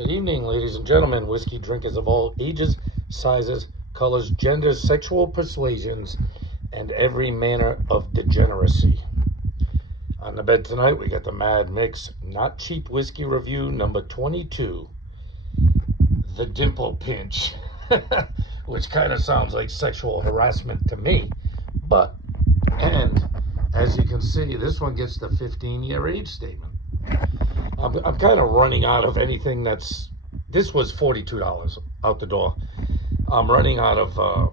Good evening, ladies and gentlemen, whiskey drinkers of all ages, sizes, colors, genders, sexual persuasions, and every manner of degeneracy. On the bed tonight, we got the Mad Micks Not Cheap Whiskey Review number 22, the Dimple Pinch, which kind of sounds like sexual harassment to me. But, and as you can see, this one gets the 15-year age statement. I'm kind of running out of anything that's. This was $42 out the door. I'm running out of,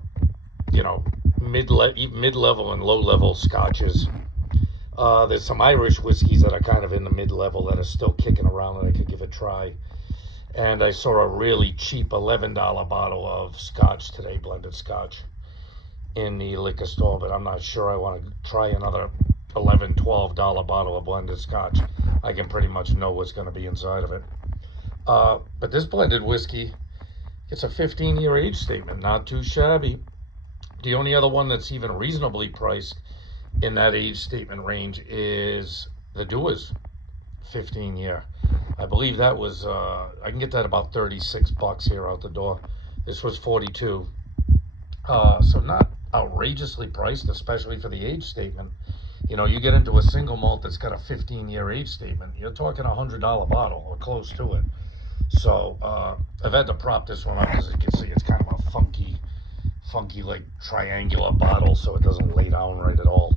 mid-level and low-level scotches. There's some Irish whiskeys that are kind of in the mid-level that are still kicking around that I could give a try. And I saw a really cheap $11 bottle of scotch today, blended scotch, in the liquor store, but I'm not sure I want to try another $11, $12 bottle of blended scotch. I can pretty much know what's going to be inside of it. But this blended whiskey, it's a 15-year age statement, not too shabby. The only other one that's even reasonably priced in that age statement range is the Dewar's 15-year. I believe that was, I can get that about $36 here out the door. This was 42. So not outrageously priced, especially for the age statement. You know, you get into a single malt that's got a 15-year age statement, you're talking a $100 bottle or close to it. So I've had to prop this one up because you can see it's kind of a funky like triangular bottle, so it doesn't lay down right at all.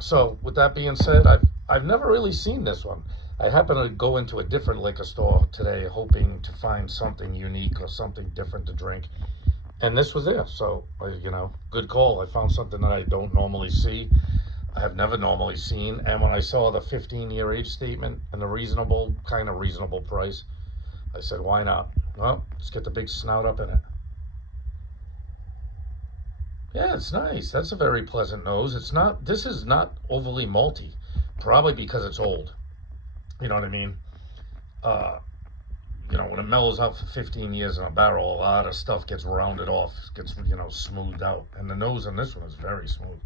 So with that being said, I've never really seen this one. I happened to go into a different liquor store today hoping to find something unique or something different to drink, and this was there. So good call. I found something that I don't normally see. I have never normally seen, and when I saw the 15-year age statement and the reasonable price, I said, why not? Well, let's get the big snout up in it. Yeah, it's nice. That's a very pleasant nose. This is not overly malty, probably because it's old. You know what I mean? When it mellows out for 15 years in a barrel, a lot of stuff gets rounded off, gets, smoothed out. And the nose on this one is very smooth.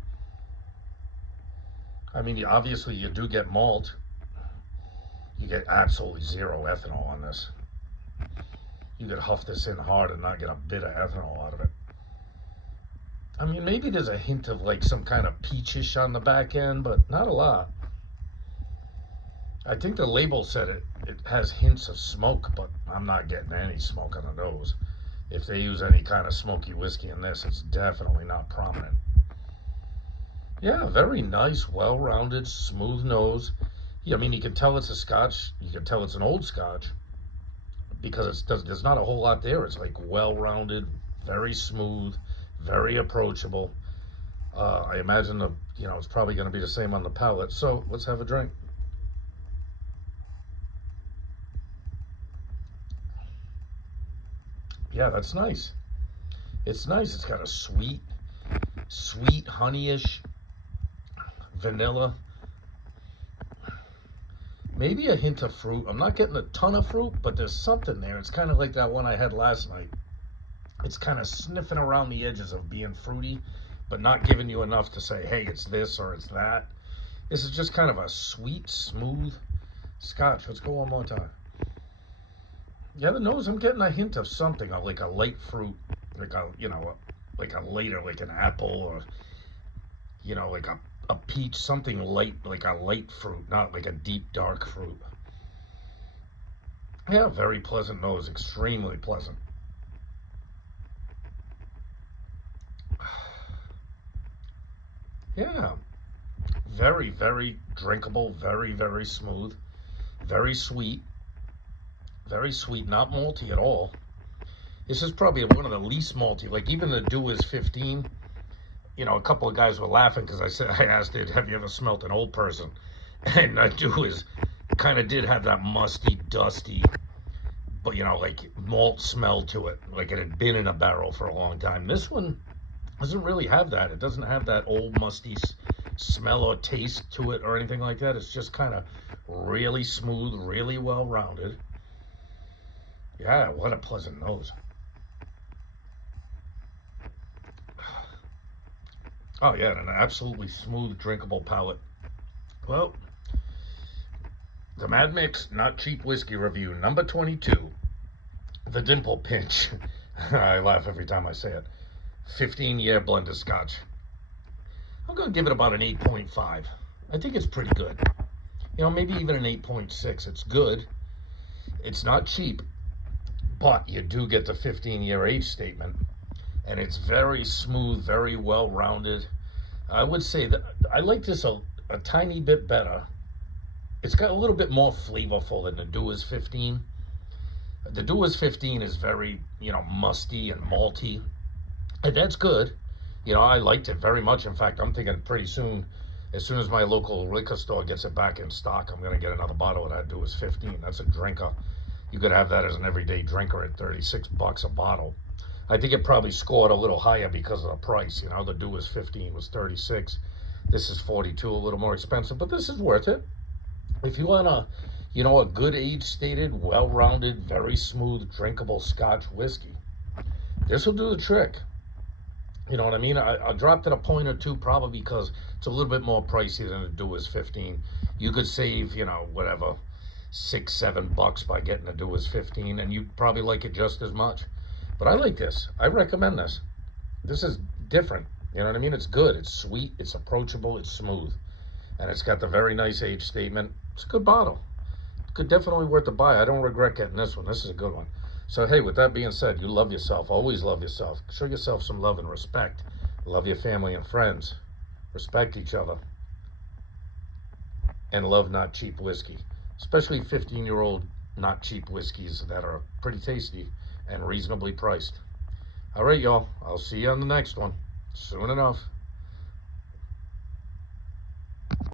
I mean, obviously you do get malt. You get absolutely zero ethanol on this. You could huff this in hard and not get a bit of ethanol out of it. I mean, maybe there's a hint of like some kind of peachish on the back end, but not a lot. I think the label said it has hints of smoke, but I'm not getting any smoke on the nose. If they use any kind of smoky whiskey in this, it's definitely not prominent. Yeah, very nice, well-rounded, smooth nose. Yeah, I mean, you can tell it's a scotch. You can tell it's an old scotch because there's not a whole lot there. It's like well-rounded, very smooth, very approachable. I imagine it's probably going to be the same on the palate. So let's have a drink. Yeah, that's nice. It's nice. It's got a sweet, honeyish vanilla. Maybe a hint of fruit. I'm not getting a ton of fruit, but there's something there. It's kind of like that one I had last night. It's kind of sniffing around the edges of being fruity, but not giving you enough to say, hey, it's this or it's that. This is just kind of a sweet, smooth scotch. Let's go one more time. Yeah, the nose, I'm getting a hint of something, like a light fruit, like like a later, like an apple, or, like a peach, something light, like a light fruit, not like a deep, dark fruit. Yeah, very pleasant nose, extremely pleasant. Yeah, very, very drinkable, very, very smooth, very sweet, not malty at all. This is probably one of the least malty. Like even the Dew is 15. A couple of guys were laughing because I asked it, have you ever smelt an old person? And that Dew is kind of did have that musty, dusty, but like malt smell to it, like it had been in a barrel for a long time. This one doesn't really have that. It doesn't have that old musty smell or taste to it or anything like that. It's just kind of really smooth, really well rounded. Yeah, what a pleasant nose. Oh yeah, and an absolutely smooth, drinkable palate. Well, The Mad Mix Not Cheap Whiskey Review, number 22. The Dimple Pinch. I laugh every time I say it. 15-year blended scotch. I'm going to give it about an 8.5. I think it's pretty good. You know, maybe even an 8.6. It's good. It's not cheap, but you do get the 15-year age statement. And it's very smooth, very well-rounded. I would say that I like this a tiny bit better. It's got a little bit more flavorful than the Dewar's 15. The Dewar's 15 is very, musty and malty. And that's good. I liked it very much. In fact, I'm thinking pretty soon, as soon as my local liquor store gets it back in stock, I'm going to get another bottle of that Dewar's 15. That's a drinker. You could have that as an everyday drinker at $36 a bottle. I think it probably scored a little higher because of the price. The Dewar's 15 was 36. This is 42, a little more expensive, but this is worth it. If you want a good age-stated, well-rounded, very smooth, drinkable Scotch whiskey, this will do the trick. You know what I mean? I dropped it a point or two probably because it's a little bit more pricey than the Dewar's 15. You could save, whatever, $6-7 by getting the Dewar's 15, and you'd probably like it just as much. But I like this. I recommend this. This is different. You know what I mean? It's good. It's sweet. It's approachable. It's smooth. And it's got the very nice age statement. It's a good bottle. It's definitely worth the buy. I don't regret getting this one. This is a good one. So, hey, with that being said, you love yourself. Always love yourself. Show yourself some love and respect. Love your family and friends. Respect each other. And love not cheap whiskey. Especially 15-year-old not cheap whiskeys that are pretty tasty and reasonably priced. All right, y'all. I'll see you on the next one. Soon enough.